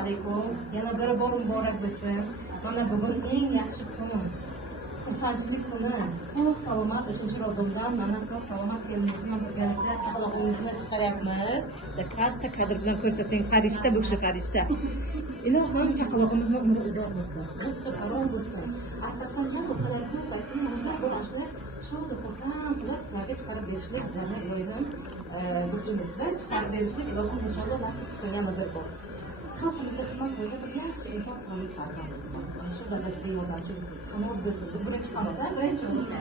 alaykum. Yana bir bor muborak bo'lsin. Mana bugun eng yaxshi kun. Xursandchilik kuni. Sog' salomat 3-Ramazondan mana sog' salomat kelinimizni birgalikda chaqaloqimizni chiqaryapmiz. Katta kadr bilan ko'rsating. Farishta bu kishi farishta. Ilohim chaqaloqimizni umri uzoq bo'lsin. Rizqi harom bo'lsin. Attasandan bu qadar ko'p qaysin mana bu ashla shu xursand qilib sizlarga chiqarib berishlik jannat yo'lim burchimizda chiqarib berishlik ilohim inshaalloh nasib qilsin yana bir bor. Xalqimizda xizmat qilib yaxshi inson sog'lik farzand bo'lsin. Shu dadasiga yordamchi bo'lsin. Qanot bo'lsin. Bu birinchi qanotda, birinchi o'rinda.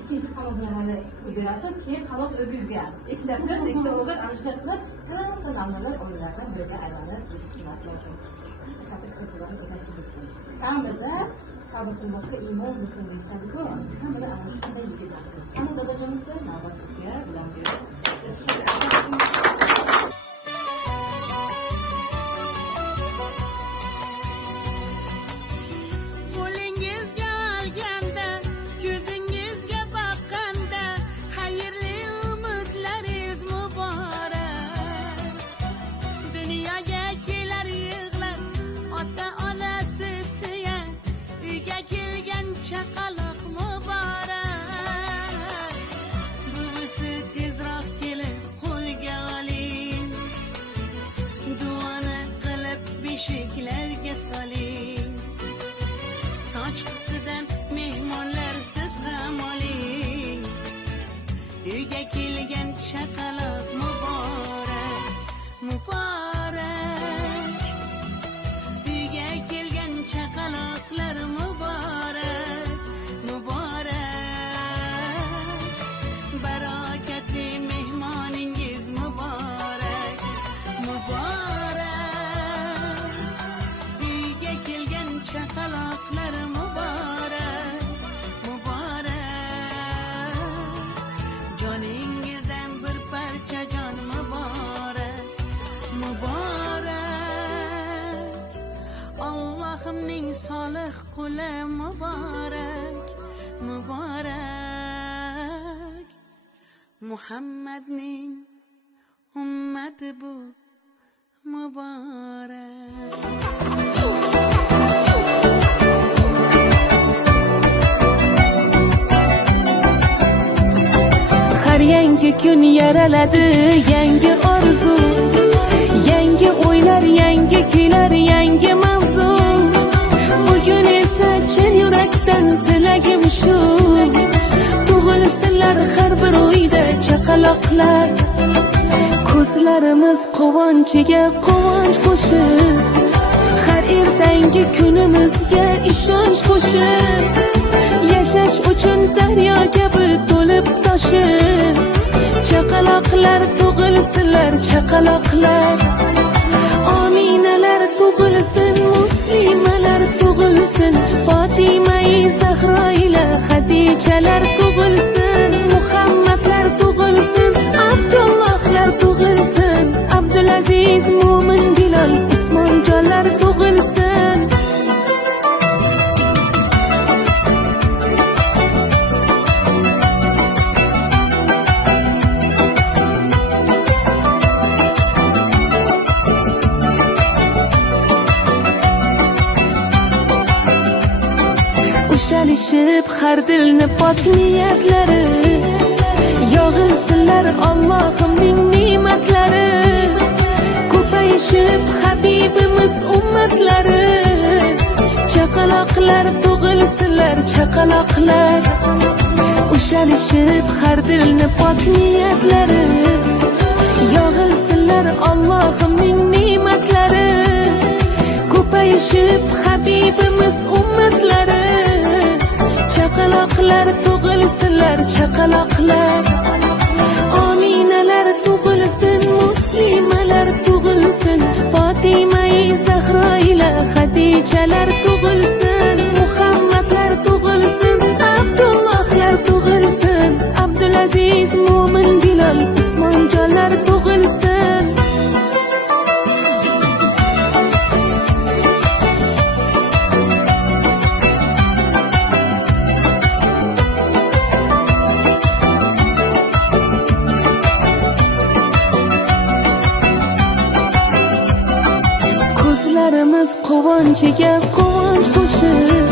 Ikkinchi qanotni hali qilib berasiz, keyin qanot o'zingizga. Ikkita qiz, ikkita o'g'il ana shunday qilib katta namlalar oilalardan biriga aylanib xizmat qilsin. Shaxsiy qizlarning otasi bo'lsin. Kamida Qabulxonga iymon bo'lsin deyishadi-ku. Hamma ana shunday yigit bo'lsin. Ana dadajonisi navbat sizga bilan berib. Sochqisidan mehmonlar siz ham oling. Uyga kelgan chaqaloq muborak, muborak. Uyga kelgan chaqaloqlar muborak, muborak. Barokatli mehmoningiz muborak, muborak. Uyga kelgan chaqaloqlar muborak, muborak. Joningizdan bir parcha jon muborak, muborak. Allohimning solih quli muborak, muborak. Muhammadning ummati bu muborak. Har yangi kun yaraladi yangi orzu, yangi o'ylar, yangi kuylar, yangi mavzu. Bugun esa chin yurakdan tilagim shu, tug'ilsinlar har bir uyda chaqaloqlar. Ko'zlarimiz quvonchiga quvonch qo'shib, har ertangi kunimizga ishonch qo'shib, yashash uchun daryo kabi to'lib toshib, chaqaloqlar tug'ilsinlar, chaqaloqlar. Ominalar tug'ilsin, muslimalar tug'ilsin, Fotimai Zahro ila Xadijalar tug'ilsin, Muhammadlar tug'ilsin, Abdullohlar tug'ilsin, Abdulaziz, Mo'min, Bilol, Usmonjonlar tug'ilsin. Ushalishib har dilni pok niyatlari, yog'ilsinlar Allohimning ne'matlari. Ko'payishib Habibimiz ummatlari, chaqaloqlar tug'ilsinlar, chaqaloqlar. Ushalishib har dilni pok niyatlari, yog'ilsinlar Allohimning ne'matlari. Ko'payishib Habibimiz ummatlari, chaqaloqlar tug'ilsinlar, chaqaloqlar. Ominalar tug'ilsin, muslimalar tug'ilsin, Fotimai Zahro ila Xadijalar tug'ilsin, Muhammadlar tug'ilsin, Abdullohlar tug'ilsin, Abdulaziz, Mo'min, Bilol, Usmonjonlar tug'ilsin. Barchamiz quvonchiga quvonch qo'shib,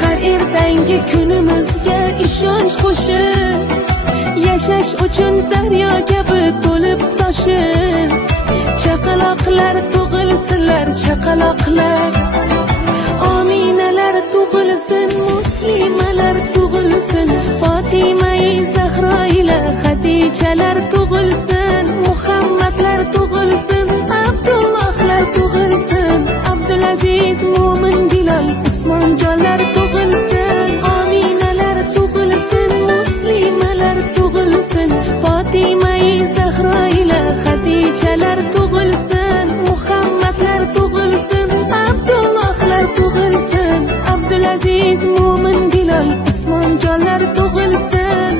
har ertangi kunimizga ishonch qo'shib, yashash uchun daryo kabi to'lib toshib, chaqaloqlar tug'ilsinlar, chaqaloqlar. Ominalar tug'ilsin, muslimalar tug'ilsin, Fotimai Zahro ila Xadijalar tug'ilsin, Muhammadlar tug'ilsin, Abdullohlar tug'ilsin, Abdulaziz, Mo'min, Bilol, Usmonjonlar tug'ilsin. Ominalar tug'ilsin, muslimalar tug'ilsin, Fotimai Zahro ila Xadijalar tug'ilsin, Muhammadlar tug'ilsin, Abdullohlar tug'ilsin, Abdulaziz, Mo'min, Bilol, Usmonjonlar tug'ilsin.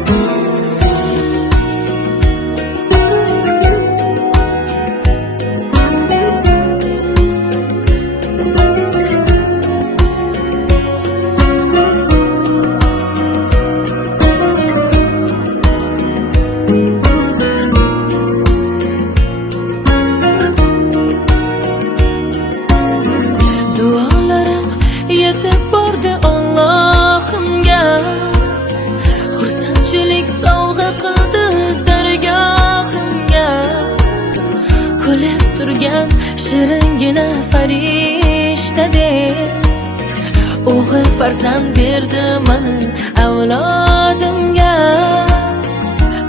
Duolarim yetib bordi Allohimga, xursandchilik sovg'a qildi dargohimga. Kulib turgan shiringina farishtadek o'g'il farzand berdi mana avlodimga.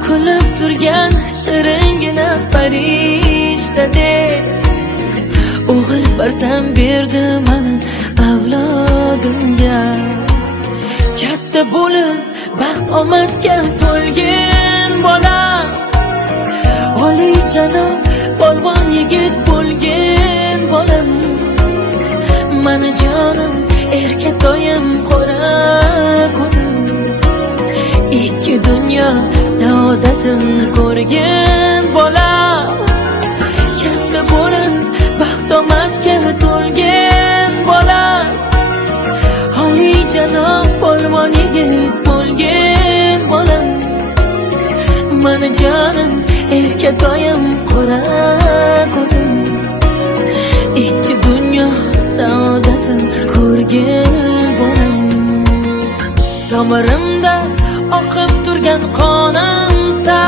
Kulib turgan shiringina farishtadek o'g'il farzand berdi mana avlodimga. Katta bo'lib baxt omadga to'lgan bola, oliyjanob polvon yigit bo'lgan bolam. Mana jonim, erkatoyim, qora ko'zim, ikki dunyo saodatin ko'rgan bola. Katta bo'lib baxt omadga to'lgan bola, oliyjanob polvon yigit bo'lgan bolam. Mana jonim, erkatoyim, qora ko'zim, ikki dunyo saodatin ko'rgan bolam. Tomirimda oqib turgan qonimsa,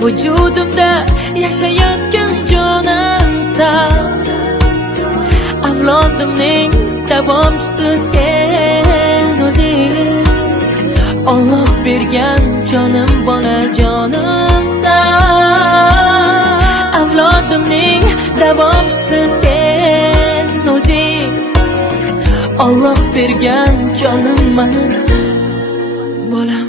vujudimda yashayotgan jonimsa, avlodimning davomchisi sen o'zing. Alloh bergan jonim bola jonimsa, avlodimning davomchisi sen o'zing. Alloh bergan jonim mana bolam.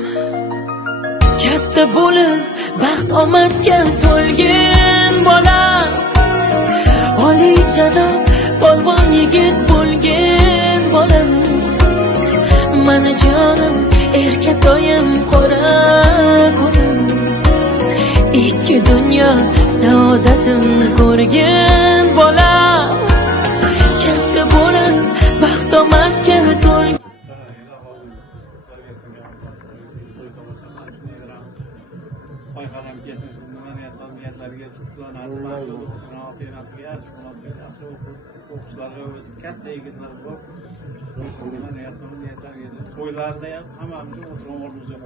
Katta bo'lib baxt omadga to'lgan bola, oliyjanob polvon yigit bo'lgan bolam. Mana jonim, erkatoyim, qora ko'zim, ikki dunyo saodatin ko'rgan bola. Katta bo'lib baxt omadga to'lgan Qo'yqalam kesin nima niyatlarga tutlanadi. O'qishlarga katta yigitlar bor. Nima niyatlarga to'ylarda ham hammamiz o'tirgan o'rnimiz yo'q.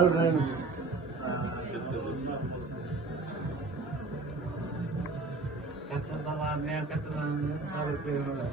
Albaymiz. Katta zamanni ham kattadan qabul qilamiz.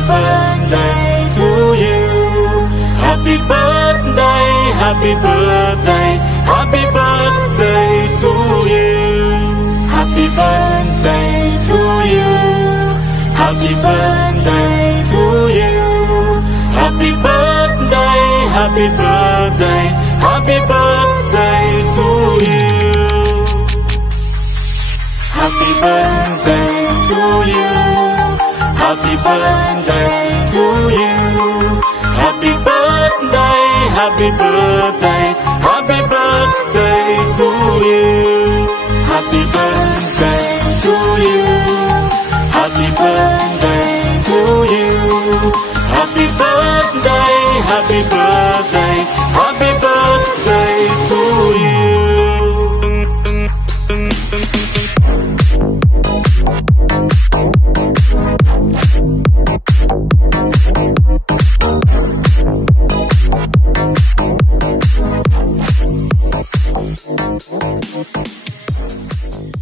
Happy birthday to you. Happy birthday, happy birthday, happy birthday to you. Happy birthday to you. Happy birthday to you. Happy birthday, happy birthday, happy birthday to you. Happy birthday to you. Happy birthday to you. Happy birthday, happy birthday, happy birthday to you. Happy birthday to you. Happy birthday to you. Happy birthday, happy birthday, happy birthday to you. Thank you.